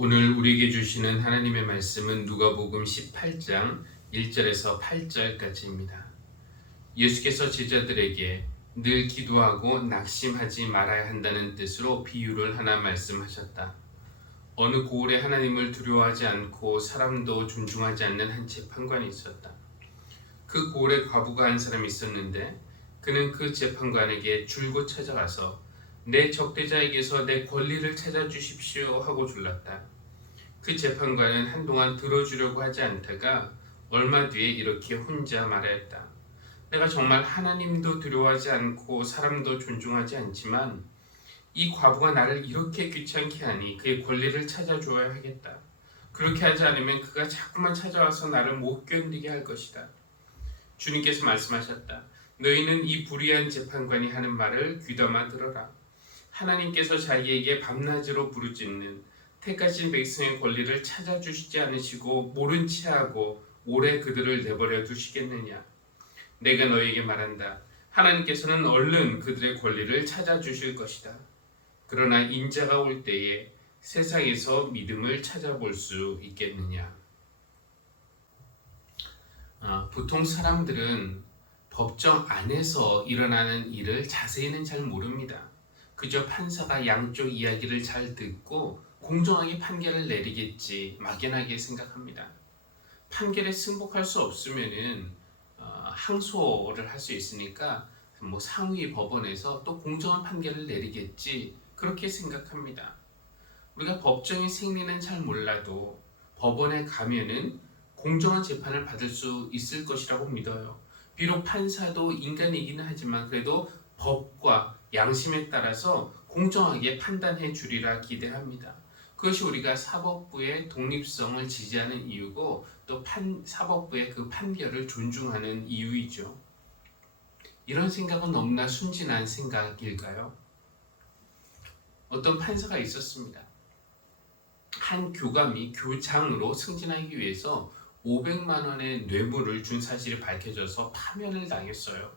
오늘 우리에게 주시는 하나님의 말씀은 누가복음 18장 1절에서 8절까지입니다. 예수께서 제자들에게 늘 기도하고 낙심하지 말아야 한다는 뜻으로 비유를 하나 말씀하셨다. 어느 고을에 하나님을 두려워하지 않고 사람도 존중하지 않는 한 재판관이 있었다. 그 고을에 과부가 한 사람이 있었는데 그는 그 재판관에게 줄곧 찾아가서 내 적대자에게서 내 권리를 찾아주십시오 하고 졸랐다. 그 재판관은 한동안 들어주려고 하지 않다가 얼마 뒤에 이렇게 혼자 말하였다. 내가 정말 하나님도 두려워하지 않고 사람도 존중하지 않지만 이 과부가 나를 이렇게 귀찮게 하니 그의 권리를 찾아줘야 하겠다. 그렇게 하지 않으면 그가 자꾸만 찾아와서 나를 못 견디게 할 것이다. 주님께서 말씀하셨다. 너희는 이 불의한 재판관이 하는 말을 귀담아 들어라. 하나님께서 자기에게 밤낮으로 부르짖는 택하신 백성의 권리를 찾아주시지 않으시고 모른 체하고 오래 그들을 내버려 두시겠느냐. 내가 너에게 말한다. 하나님께서는 얼른 그들의 권리를 찾아주실 것이다. 그러나 인자가 올 때에 세상에서 믿음을 찾아볼 수 있겠느냐. 보통 사람들은 법정 안에서 일어나는 일을 자세히는 잘 모릅니다. 그저 판사가 양쪽 이야기를 잘 듣고 공정하게 판결을 내리겠지 막연하게 생각합니다. 판결에 승복할 수 없으면은 항소를 할 수 있으니까 상위 법원에서 또 공정한 판결을 내리겠지 그렇게 생각합니다. 우리가 법정의 생리는 잘 몰라도 법원에 가면은 공정한 재판을 받을 수 있을 것이라고 믿어요. 비록 판사도 인간이기는 하지만 그래도 법과 양심에 따라서 공정하게 판단해 주리라 기대합니다. 그것이 우리가 사법부의 독립성을 지지하는 이유고 또 사법부의 그 판결을 존중하는 이유이죠. 이런 생각은 너무나 순진한 생각일까요? 어떤 판사가 있었습니다. 한 교감이 교장으로 승진하기 위해서 500만 원의 뇌물을 준 사실이 밝혀져서 파면을 당했어요.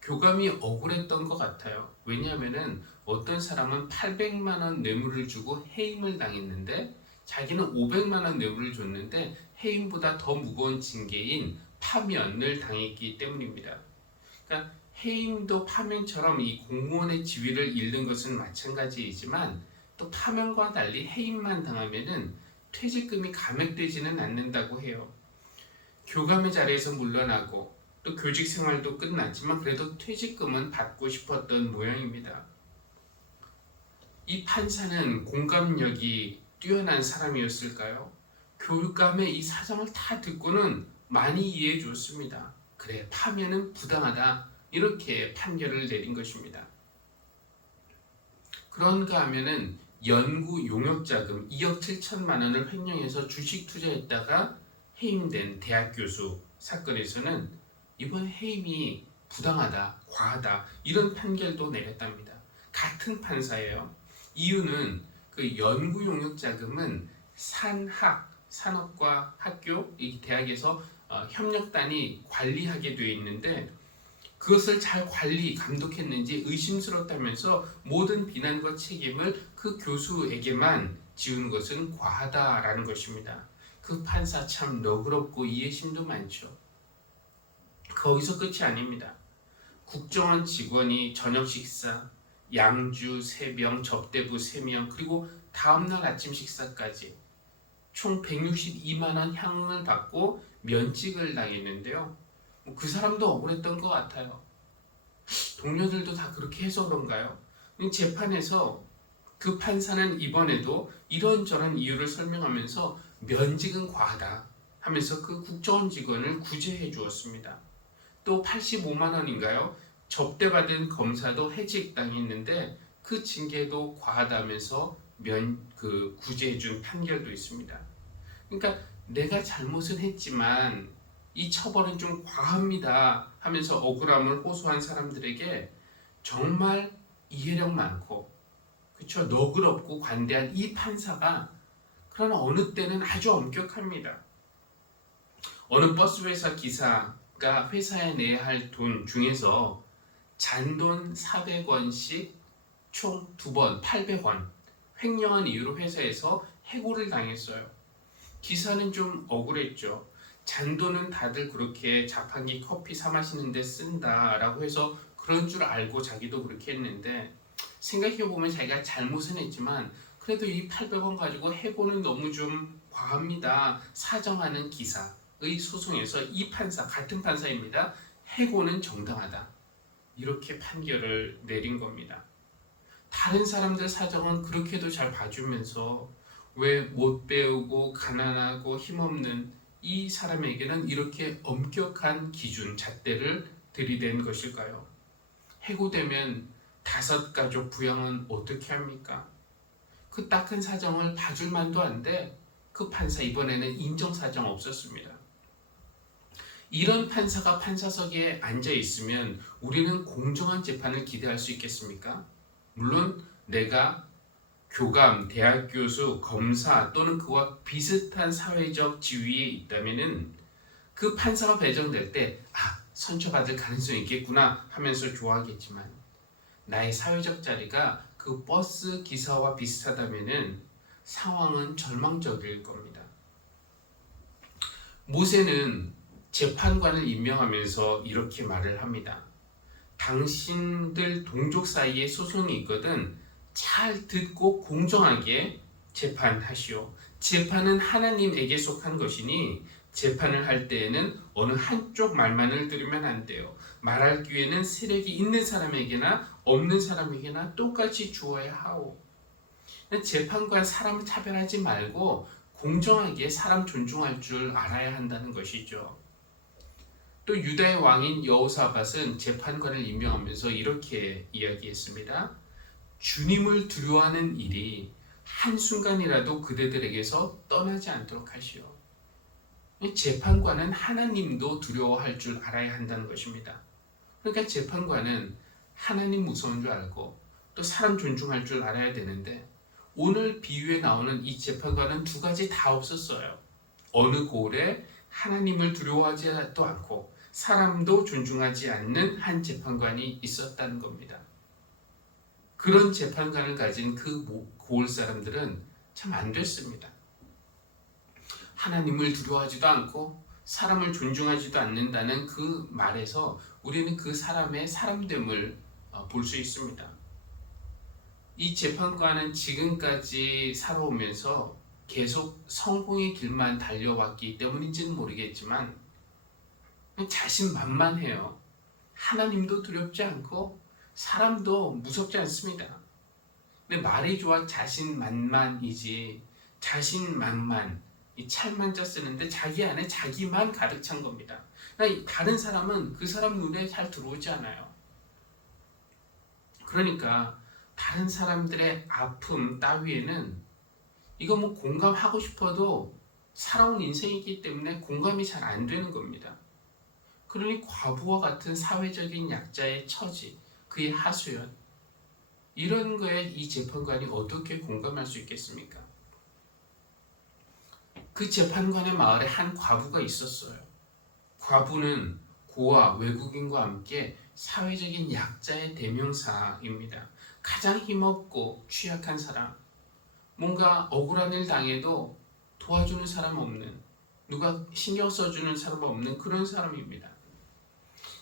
교감이 억울했던 것 같아요. 왜냐하면 어떤 사람은 800만 원 뇌물을 주고 해임을 당했는데 자기는 500만 원 뇌물을 줬는데 해임보다 더 무거운 징계인 파면을 당했기 때문입니다. 그러니까 해임도 파면처럼 이 공무원의 지위를 잃는 것은 마찬가지이지만 또 파면과 달리 해임만 당하면은 퇴직금이 감액되지는 않는다고 해요. 교감의 자리에서 물러나고 또 교직 생활도 끝났지만 그래도 퇴직금은 받고 싶었던 모양입니다. 이 판사는 공감력이 뛰어난 사람이었을까요? 교감의 이 사정을 다 듣고는 많이 이해해 줬습니다. 그래, 파면은 부당하다. 이렇게 판결을 내린 것입니다. 그런가 하면은 연구 용역자금 2억 7천만 원을 횡령해서 주식 투자했다가 해임된 대학 교수 사건에서는 이번 해임이 부당하다, 과하다 이런 판결도 내렸답니다. 같은 판사예요. 이유는 그 연구 용역 자금은 산업과 학교, 이 대학에서 협력단이 관리하게 되어 있는데 그것을 잘 감독했는지 의심스럽다면서 모든 비난과 책임을 그 교수에게만 지우는 것은 과하다라는 것입니다. 그 판사 참 너그럽고 이해심도 많죠. 거기서 끝이 아닙니다. 국정원 직원이 저녁 식사, 양주 3병, 접대부 3명, 그리고 다음날 아침 식사까지 총 162만 원 향응을 받고 면직을 당했는데요. 그 사람도 억울했던 것 같아요. 동료들도 다 그렇게 해서 그런가요? 재판에서 그 판사는 이번에도 이런저런 이유를 설명하면서 면직은 과하다 하면서 그 국정원 직원을 구제해 주었습니다. 또 85만 원인가요? 접대받은 검사도 해직당했는데 그 징계도 과하다면서 구제해 준 판결도 있습니다. 그러니까 내가 잘못은 했지만 이 처벌은 좀 과합니다 하면서 억울함을 호소한 사람들에게 정말 이해력 많고 그쵸 너그럽고 관대한 이 판사가 그러나 어느 때는 아주 엄격합니다. 어느 버스 회사 기사가 회사에 내야 할 돈 중에서 잔돈 400원씩 총 2번 800원 횡령한 이유로 회사에서 해고를 당했어요. 기사는 좀 억울했죠. 잔돈은 다들 그렇게 자판기 커피 사 마시는데 쓴다라고 해서 그런 줄 알고 자기도 그렇게 했는데, 생각해보면 자기가 잘못은 했지만 그래도 이 800원 가지고 해고는 너무 좀 과합니다. 사정하는 기사의 소송에서 이 판사, 같은 판사입니다. 해고는 정당하다, 이렇게 판결을 내린 겁니다. 다른 사람들 사정은 그렇게도 잘 봐주면서 왜 못 배우고 가난하고 힘없는 이 사람에게는 이렇게 엄격한 기준, 잣대를 들이댄 것일까요? 해고되면 5가족 부양은 어떻게 합니까? 그 딱한 사정을 봐줄 만도 한데 그 판사 이번에는 인정사정 없었습니다. 이런 판사가 판사석에 앉아 있으면 우리는 공정한 재판을 기대할 수 있겠습니까? 물론 내가 교감, 대학 교수, 검사 또는 그와 비슷한 사회적 지위에 있다면은 그 판사가 배정될 때 선처받을 가능성이 있겠구나 하면서 좋아하겠지만, 나의 사회적 자리가 그 버스 기사와 비슷하다면은 상황은 절망적일 겁니다. 모세는 재판관을 임명하면서 이렇게 말을 합니다. 당신들 동족 사이에 소송이 있거든 잘 듣고 공정하게 재판하시오. 재판은 하나님에게 속한 것이니 재판을 할 때에는 어느 한쪽 말만을 들으면 안 돼요. 말할 기회는 세력이 있는 사람에게나 없는 사람에게나 똑같이 주어야 하오. 재판관 사람을 차별하지 말고 공정하게 사람 존중할 줄 알아야 한다는 것이죠. 또 유다의 왕인 여호사밧은 재판관을 임명하면서 이렇게 이야기했습니다. 주님을 두려워하는 일이 한순간이라도 그대들에게서 떠나지 않도록 하시오. 재판관은 하나님도 두려워할 줄 알아야 한다는 것입니다. 그러니까 재판관은 하나님 무서운 줄 알고 또 사람 존중할 줄 알아야 되는데, 오늘 비유에 나오는 이 재판관은 2가지 다 없었어요. 어느 고을에 하나님을 두려워하지도 않고 사람도 존중하지 않는 한 재판관이 있었다는 겁니다. 그런 재판관을 가진 그 고을 사람들은 참 안 됐습니다. 하나님을 두려워하지도 않고 사람을 존중하지도 않는다는 그 말에서 우리는 그 사람의 사람됨을 볼 수 있습니다. 이 재판관은 지금까지 살아오면서 계속 성공의 길만 달려왔기 때문인지는 모르겠지만 자신만만해요. 하나님도 두렵지 않고 사람도 무섭지 않습니다. 근데 말이 좋아 자신만만이지, 자신만만, 이 찰만자 쓰는데 자기 안에 자기만 가득 찬 겁니다. 그러니까 다른 사람은 그 사람 눈에 잘 들어오지 않아요. 그러니까 다른 사람들의 아픔 따위에는 이거 공감하고 싶어도 살아온 인생이기 때문에 공감이 잘 안 되는 겁니다. 그러니 과부와 같은 사회적인 약자의 처지, 그의 하소연, 이런 거에 이 재판관이 어떻게 공감할 수 있겠습니까? 그 재판관의 마을에 한 과부가 있었어요. 과부는 고아, 외국인과 함께 사회적인 약자의 대명사입니다. 가장 힘없고 취약한 사람, 뭔가 억울한 일 당해도 도와주는 사람 없는, 누가 신경 써주는 사람 없는 그런 사람입니다.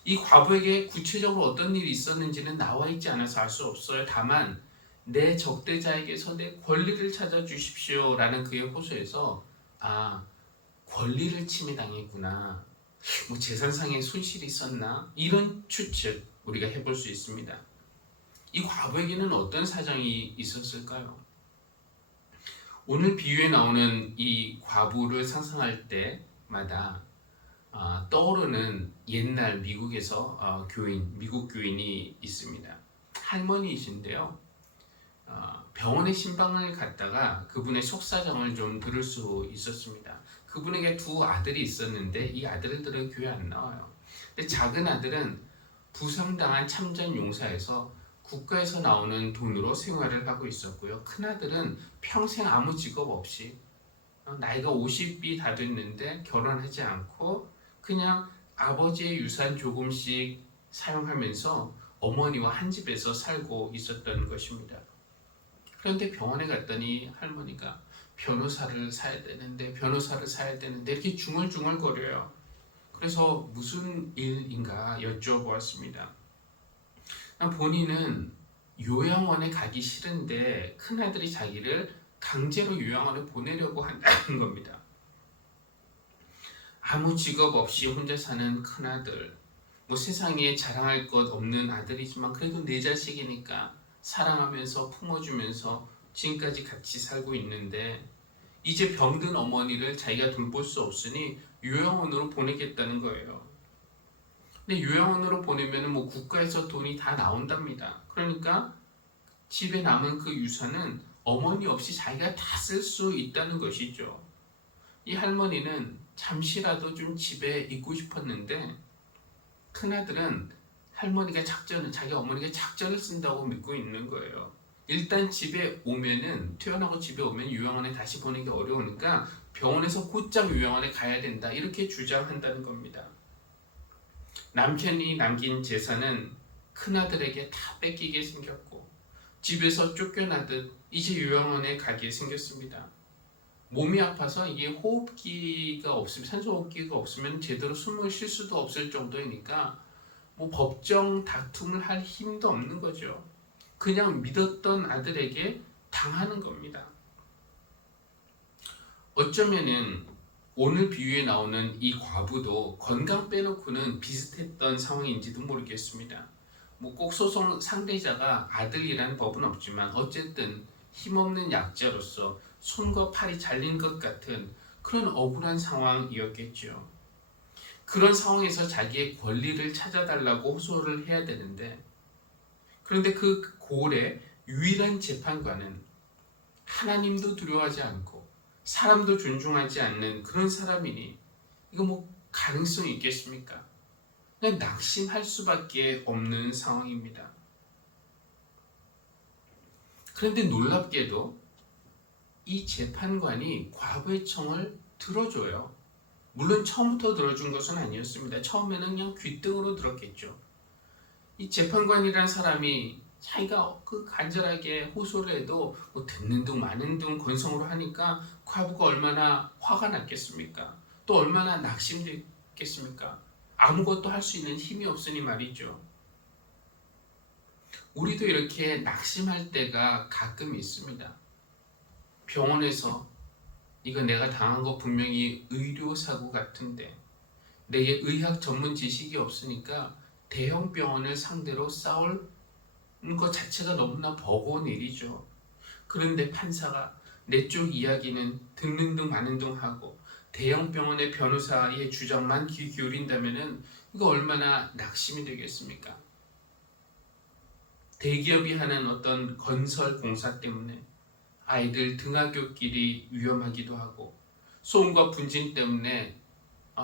이 과부에게 구체적으로 어떤 일이 있었는지는 나와 있지 않아서 알 수 없어요. 다만 내 적대자에게서 내 권리를 찾아주십시오 라는 그의 호소에서 권리를 침해당했구나, 재산상의 손실이 있었나, 이런 추측 우리가 해볼 수 있습니다. 이 과부에게는 어떤 사정이 있었을까요? 오늘 비유에 나오는 이 과부를 상상할 때마다 떠오르는 옛날 미국에서 미국 교인이 있습니다. 할머니이신데요. 병원에 신방을 갔다가 그분의 속사정을 좀 들을 수 있었습니다. 그분에게 2 아들이 있었는데 이 아들들은 교회 안 나와요. 근데 작은 아들은 부상당한 참전 용사에서 국가에서 나오는 돈으로 생활을 하고 있었고요. 큰 아들은 평생 아무 직업 없이 나이가 50이 다 됐는데 결혼하지 않고 그냥 아버지의 유산 조금씩 사용하면서 어머니와 한 집에서 살고 있었던 것입니다. 그런데 병원에 갔더니 할머니가 변호사를 사야 되는데 이렇게 중얼중얼거려요. 그래서 무슨 일인가 여쭤보았습니다. 본인은 요양원에 가기 싫은데 큰아들이 자기를 강제로 요양원에 보내려고 한다는 겁니다. 아무 직업 없이 혼자 사는 큰아들, 세상에 자랑할 것 없는 아들이지만 그래도 내 자식이니까 사랑하면서 품어주면서 지금까지 같이 살고 있는데 이제 병든 어머니를 자기가 돌볼 수 없으니 요양원으로 보내겠다는 거예요. 근데 요양원으로 보내면 국가에서 돈이 다 나온답니다. 그러니까 집에 남은 그 유산은 어머니 없이 자기가 다 쓸 수 있다는 것이죠. 이 할머니는 잠시라도 좀 집에 있고 싶었는데 큰아들은 할머니가 자기 어머니가 작전을 쓴다고 믿고 있는 거예요. 일단 태어나고 집에 오면 요양원에 다시 보내기 어려우니까 병원에서 곧장 요양원에 가야 된다, 이렇게 주장한다는 겁니다. 남편이 남긴 재산은 큰아들에게 다 뺏기게 생겼고 집에서 쫓겨나듯 이제 요양원에 가게 생겼습니다. 몸이 아파서 이게 산소호흡기가 없으면 제대로 숨을 쉴 수도 없을 정도이니까 법정 다툼을 할 힘도 없는 거죠. 그냥 믿었던 아들에게 당하는 겁니다. 어쩌면은 오늘 비유에 나오는 이 과부도 건강 빼놓고는 비슷했던 상황인지도 모르겠습니다. 꼭 소송 상대자가 아들이라는 법은 없지만 어쨌든 힘없는 약자로서 손과 팔이 잘린 것 같은 그런 억울한 상황이었겠죠. 그런 상황에서 자기의 권리를 찾아달라고 호소를 해야 되는데, 그런데 그 고을의 유일한 재판관은 하나님도 두려워하지 않고 사람도 존중하지 않는 그런 사람이니 이거 가능성이 있겠습니까? 그냥 낙심할 수밖에 없는 상황입니다. 그런데 놀랍게도 이 재판관이 과부의 청을 들어줘요. 물론 처음부터 들어준 것은 아니었습니다. 처음에는 그냥 귓등으로 들었겠죠. 이 재판관이란 사람이 자기가 간절하게 호소를 해도 듣는 둥 마는 둥 건성으로 하니까 과부가 얼마나 화가 났겠습니까? 또 얼마나 낙심됐겠습니까? 아무것도 할 수 있는 힘이 없으니 말이죠. 우리도 이렇게 낙심할 때가 가끔 있습니다. 병원에서 이거 내가 당한 거 분명히 의료사고 같은데 내게 의학 전문 지식이 없으니까 대형 병원을 상대로 싸울 것 자체가 너무나 버거운 일이죠. 그런데 판사가 내 쪽 이야기는 듣는 둥 마는 둥 하고 대형 병원의 변호사의 주장만 귀 기울인다면 이거 얼마나 낙심이 되겠습니까? 대기업이 하는 어떤 건설 공사 때문에 아이들 등하굣길이 위험하기도 하고 소음과 분진 때문에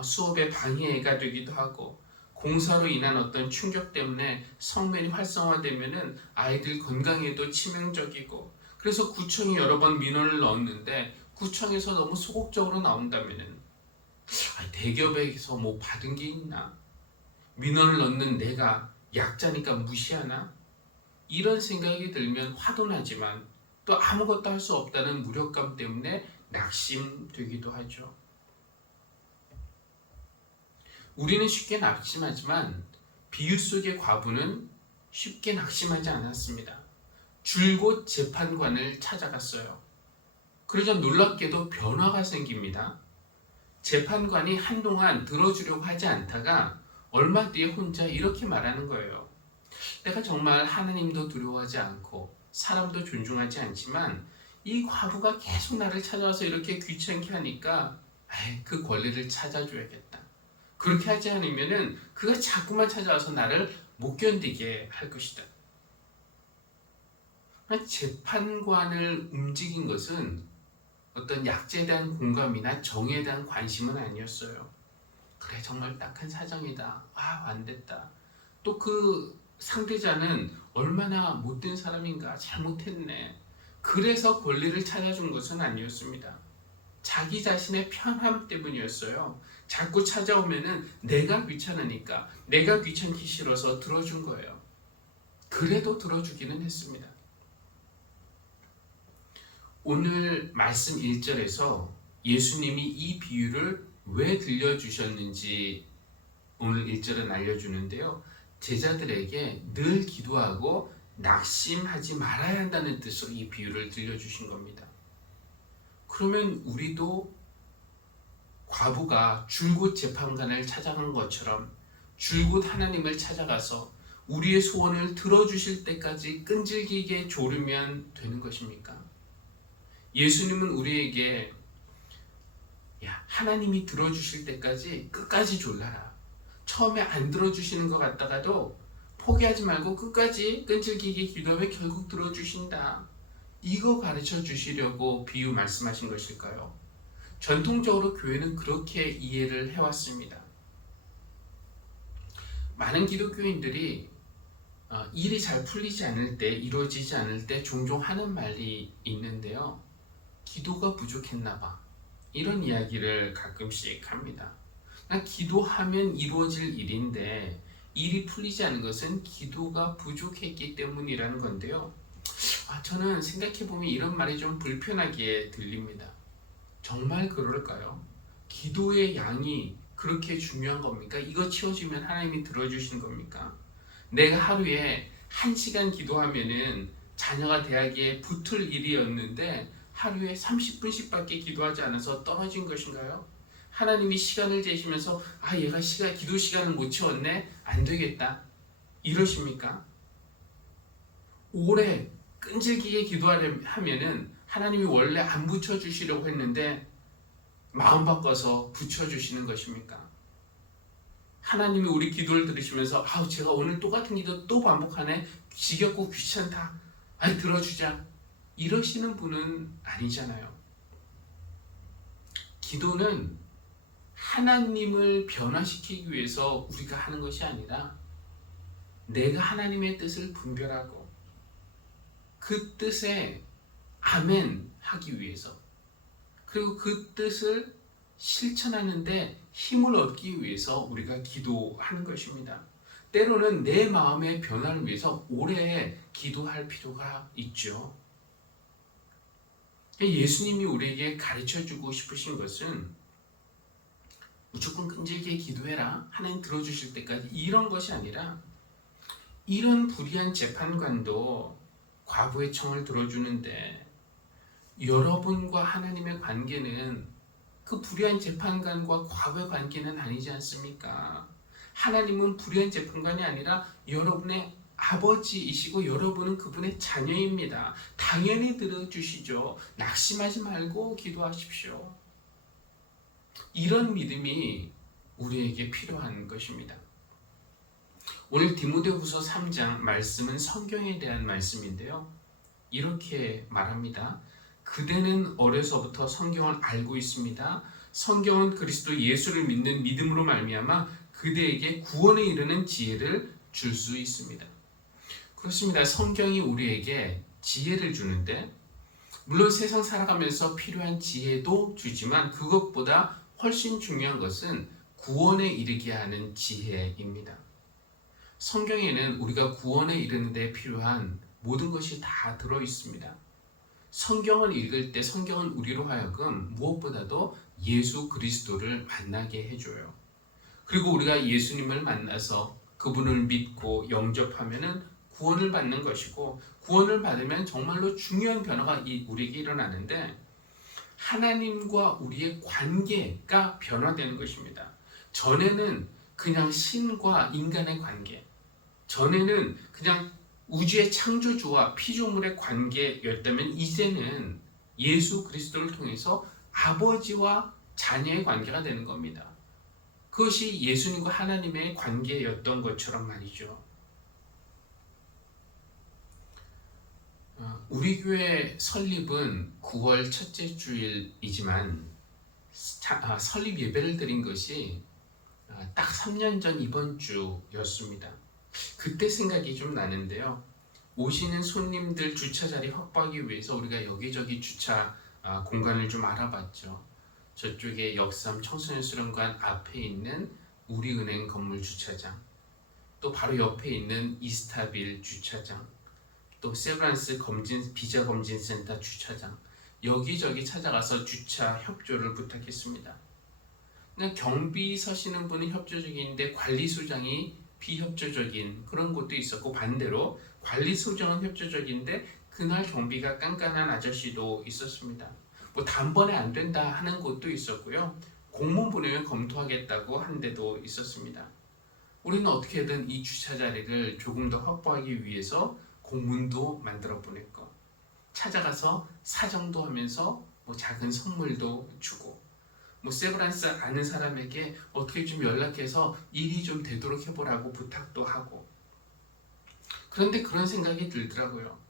수업에 방해가 되기도 하고 공사로 인한 어떤 충격 때문에 성면이 활성화되면은 아이들 건강에도 치명적이고, 그래서 구청이 여러 번 민원을 넣었는데 구청에서 너무 소극적으로 나온다면은 대기업에서 받은 게 있나? 민원을 넣는 내가 약자니까 무시하나? 이런 생각이 들면 화도 나지만 또 아무것도 할 수 없다는 무력감 때문에 낙심되기도 하죠. 우리는 쉽게 낙심하지만 비유 속의 과부는 쉽게 낙심하지 않았습니다. 줄곧 재판관을 찾아갔어요. 그러자 놀랍게도 변화가 생깁니다. 재판관이 한동안 들어주려고 하지 않다가 얼마 뒤에 혼자 이렇게 말하는 거예요. 내가 정말 하나님도 두려워하지 않고 사람도 존중하지 않지만 이 과부가 계속 나를 찾아와서 이렇게 귀찮게 하니까 그 권리를 찾아줘야겠다. 그렇게 하지 않으면은 그가 자꾸만 찾아와서 나를 못 견디게 할 것이다. 재판관을 움직인 것은 어떤 약자에 대한 공감이나 정의에 대한 관심은 아니었어요. 그래, 정말 딱한 사정이다. 안 됐다. 또 그 상대자는 얼마나 못된 사람인가, 잘못했네. 그래서 권리를 찾아준 것은 아니었습니다. 자기 자신의 편함 때문이었어요. 자꾸 찾아오면은 내가 귀찮으니까, 내가 귀찮기 싫어서 들어준 거예요. 그래도 들어주기는 했습니다. 오늘 말씀 1절에서 예수님이 이 비유를 왜 들려주셨는지 오늘 1절은 알려주는데요. 제자들에게 늘 기도하고 낙심하지 말아야 한다는 뜻으로 이 비유를 들려주신 겁니다. 그러면 우리도 과부가 줄곧 재판관을 찾아간 것처럼 줄곧 하나님을 찾아가서 우리의 소원을 들어주실 때까지 끈질기게 조르면 되는 것입니까? 예수님은 우리에게 하나님이 들어주실 때까지 끝까지 졸라라. 처음에 안 들어주시는 것 같다가도 포기하지 말고 끝까지 끈질기게 기도하면 결국 들어주신다. 이거 가르쳐 주시려고 비유 말씀하신 것일까요? 전통적으로 교회는 그렇게 이해를 해왔습니다. 많은 기독교인들이 일이 잘 풀리지 않을 때, 이루어지지 않을 때 종종 하는 말이 있는데요. 기도가 부족했나 봐. 이런 이야기를 가끔씩 합니다. 기도하면 이루어질 일인데 일이 풀리지 않은 것은 기도가 부족했기 때문이라는 건데요. 저는 생각해보면 이런 말이 좀 불편하게 들립니다. 정말 그럴까요? 기도의 양이 그렇게 중요한 겁니까? 이거 채워주면 하나님이 들어주시는 겁니까? 내가 하루에 1시간 기도하면은 자녀가 대학에 붙을 일이었는데 하루에 30분씩밖에 기도하지 않아서 떨어진 것인가요? 하나님이 시간을 재시면서 얘가 기도 시간을 못 채웠네? 안 되겠다. 이러십니까? 오래 끈질기게 기도하면은 하나님이 원래 안 붙여주시려고 했는데 마음 바꿔서 붙여주시는 것입니까? 하나님이 우리 기도를 들으시면서 제가 오늘 똑같은 기도 또 반복하네? 지겹고 귀찮다. 들어주자. 이러시는 분은 아니잖아요. 기도는 하나님을 변화시키기 위해서 우리가 하는 것이 아니라 내가 하나님의 뜻을 분별하고 그 뜻에 아멘 하기 위해서, 그리고 그 뜻을 실천하는데 힘을 얻기 위해서 우리가 기도하는 것입니다. 때로는 내 마음의 변화를 위해서 오래 기도할 필요가 있죠. 예수님이 우리에게 가르쳐주고 싶으신 것은 무조건 끈질기게 기도해라, 하나님 들어주실 때까지, 이런 것이 아니라 이런 불의한 재판관도 과부의 청을 들어주는데 여러분과 하나님의 관계는 그 불의한 재판관과 과부의 관계는 아니지 않습니까? 하나님은 불의한 재판관이 아니라 여러분의 아버지이시고 여러분은 그분의 자녀입니다. 당연히 들어주시죠. 낙심하지 말고 기도하십시오. 이런 믿음이 우리에게 필요한 것입니다. 오늘 디모데후서 3장 말씀은 성경에 대한 말씀인데요. 이렇게 말합니다. 그대는 어려서부터 성경을 알고 있습니다. 성경은 그리스도 예수를 믿는 믿음으로 말미암아 그대에게 구원에 이르는 지혜를 줄 수 있습니다. 그렇습니다. 성경이 우리에게 지혜를 주는데 물론 세상 살아가면서 필요한 지혜도 주지만 그것보다 훨씬 중요한 것은 구원에 이르게 하는 지혜입니다. 성경에는 우리가 구원에 이르는 데 필요한 모든 것이 다 들어있습니다. 성경을 읽을 때 성경은 우리로 하여금 무엇보다도 예수 그리스도를 만나게 해줘요. 그리고 우리가 예수님을 만나서 그분을 믿고 영접하면 구원을 받는 것이고, 구원을 받으면 정말로 중요한 변화가 우리에게 일어나는데 하나님과 우리의 관계가 변화되는 것입니다. 전에는 그냥 신과 인간의 관계, 전에는 그냥 우주의 창조주와 피조물의 관계였다면 이제는 예수 그리스도를 통해서 아버지와 자녀의 관계가 되는 겁니다. 그것이 예수님과 하나님의 관계였던 것처럼 말이죠. 우리 교회 설립은 9월 첫째 주일이지만 설립 예배를 드린 것이 딱 3년 전 이번 주였습니다. 그때 생각이 좀 나는데요. 오시는 손님들 주차 자리 확보하기 위해서 우리가 여기저기 주차 공간을 좀 알아봤죠. 저쪽에 역삼 청소년수련관 앞에 있는 우리은행 건물 주차장, 또 바로 옆에 있는 이스타빌 주차장, 또 세브란스 비자검진센터 주차장, 여기저기 찾아가서 주차 협조를 부탁했습니다. 그냥 경비 서시는 분은 협조적인데 관리소장이 비협조적인 그런 곳도 있었고, 반대로 관리소장은 협조적인데 그날 경비가 깐깐한 아저씨도 있었습니다. 뭐 단번에 안 된다 하는 곳도 있었고요. 공문 보내면 검토하겠다고 한 데도 있었습니다. 우리는 어떻게든 이 주차 자리를 조금 더 확보하기 위해서 공문도 만들어 보냈고, 찾아가서 사정도 하면서 뭐 작은 선물도 주고, 뭐 세브란스 아는 사람에게 어떻게 좀 연락해서 일이 좀 되도록 해보라고 부탁도 하고. 그런데 그런 생각이 들더라고요.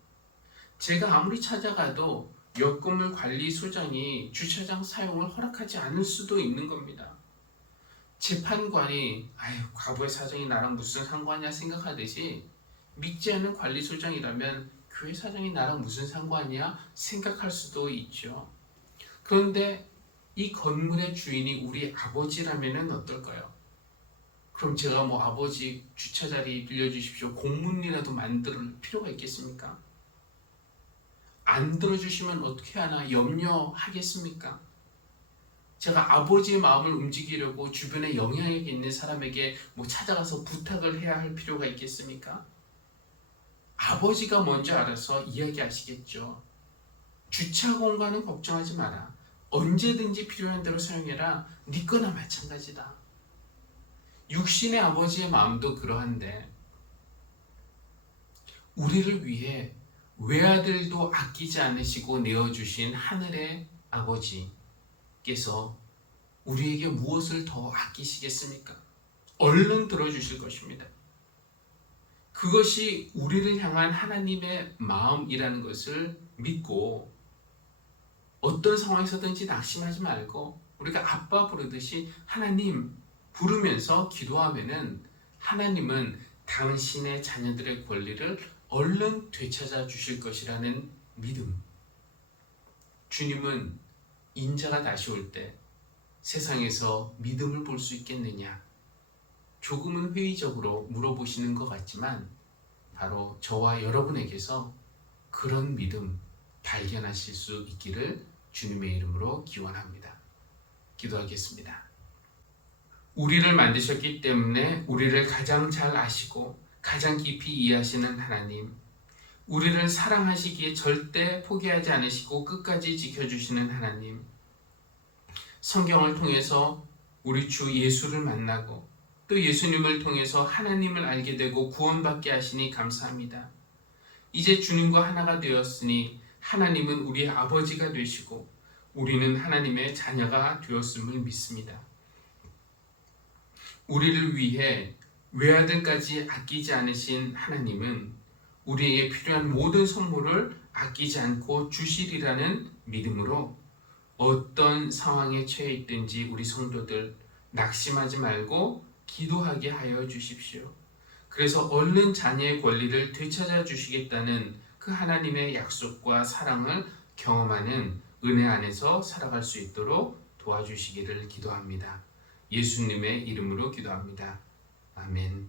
제가 아무리 찾아가도 역건물 관리소장이 주차장 사용을 허락하지 않을 수도 있는 겁니다. 재판관이 과거의 사정이 나랑 무슨 상관이야 생각하듯이, 믿지 않는 관리소장이라면 교회 사정이 나랑 무슨 상관이야 생각할 수도 있죠. 그런데 이 건물의 주인이 우리 아버지라면 어떨까요? 그럼 제가 뭐 아버지 주차 자리 빌려주십시오 공문이라도 만들 필요가 있겠습니까? 안 들어주시면 어떻게 하나 염려하겠습니까? 제가 아버지의 마음을 움직이려고 주변에 영향력 있는 사람에게 뭐 찾아가서 부탁을 해야 할 필요가 있겠습니까? 아버지가 먼저 알아서 이야기하시겠죠. 주차 공간은 걱정하지 마라. 언제든지 필요한 대로 사용해라. 네 거나 마찬가지다. 육신의 아버지의 마음도 그러한데, 우리를 위해 외아들도 아끼지 않으시고 내어주신 하늘의 아버지께서 우리에게 무엇을 더 아끼시겠습니까? 얼른 들어주실 것입니다. 그것이 우리를 향한 하나님의 마음이라는 것을 믿고, 어떤 상황에서든지 낙심하지 말고 우리가 아빠 부르듯이 하나님 부르면서 기도하면은 하나님은 당신의 자녀들의 권리를 얼른 되찾아 주실 것이라는 믿음. 주님은 인자가 다시 올 때 세상에서 믿음을 볼 수 있겠느냐? 조금은 회의적으로 물어보시는 것 같지만, 바로 저와 여러분에게서 그런 믿음 발견하실 수 있기를 주님의 이름으로 기원합니다. 기도하겠습니다. 우리를 만드셨기 때문에 우리를 가장 잘 아시고 가장 깊이 이해하시는 하나님, 우리를 사랑하시기에 절대 포기하지 않으시고 끝까지 지켜주시는 하나님, 성경을 통해서 우리 주 예수를 만나고 또 예수님을 통해서 하나님을 알게 되고 구원받게 하시니 감사합니다. 이제 주님과 하나가 되었으니 하나님은 우리의 아버지가 되시고 우리는 하나님의 자녀가 되었음을 믿습니다. 우리를 위해 외아들까지 아끼지 않으신 하나님은 우리에게 필요한 모든 선물을 아끼지 않고 주시리라는 믿음으로 어떤 상황에 처해 있든지 우리 성도들 낙심하지 말고 기도하게 하여 주십시오. 그래서 얼른 자녀의 권리를 되찾아 주시겠다는 그 하나님의 약속과 사랑을 경험하는 은혜 안에서 살아갈 수 있도록 도와주시기를 기도합니다. 예수님의 이름으로 기도합니다. 아멘.